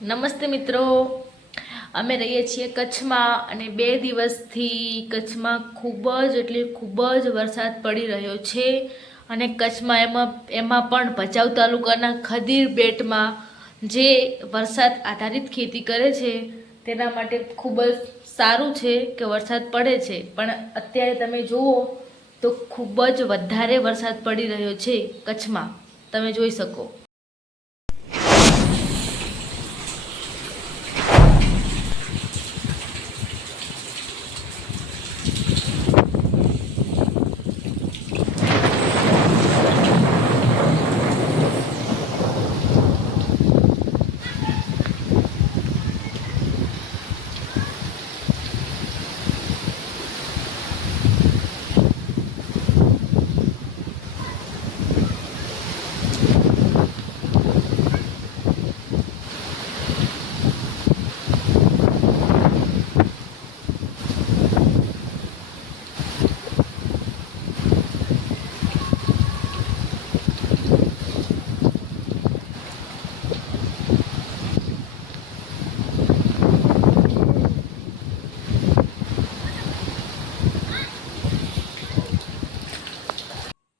નમસ્તે મિત્રો, અમે રહીએ છીએ કચ્છમાં અને 2 દિવસથી કચ્છમાં ખૂબ જ વરસાદ પડી રહ્યો છે. અને કચ્છમાં એમાં પણ ભચાઉ તાલુકાના ખદીર બેટમાં જે વરસાદ આધારિત ખેતી કરે છે તેના માટે ખૂબ જ સારું છે કે વરસાદ પડે છે. પણ અત્યારે તમે જુઓ તો ખૂબ જ વધારે વરસાદ પડી રહ્યો છે કચ્છમાં, તમે જોઈ શકો.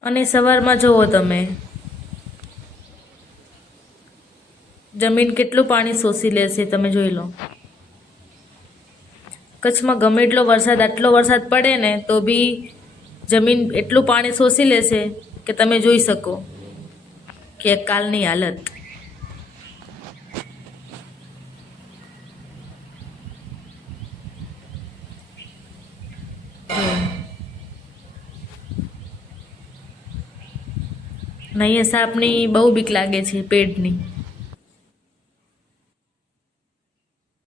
અને સવારમાં જુઓ તમે, જમીન કેટલું પાણી શોષી લેશે તમે જોઈ લો. કચ્છમાં ગમે એટલો વરસાદ, આટલો વરસાદ પડે ને તો બી જમીન એટલું પાણી શોષી લેશે કે તમે જોઈ શકો કે કાલની હાલત. અને અહીંયા સાપની બહુ બીક લાગે છે, પેડની.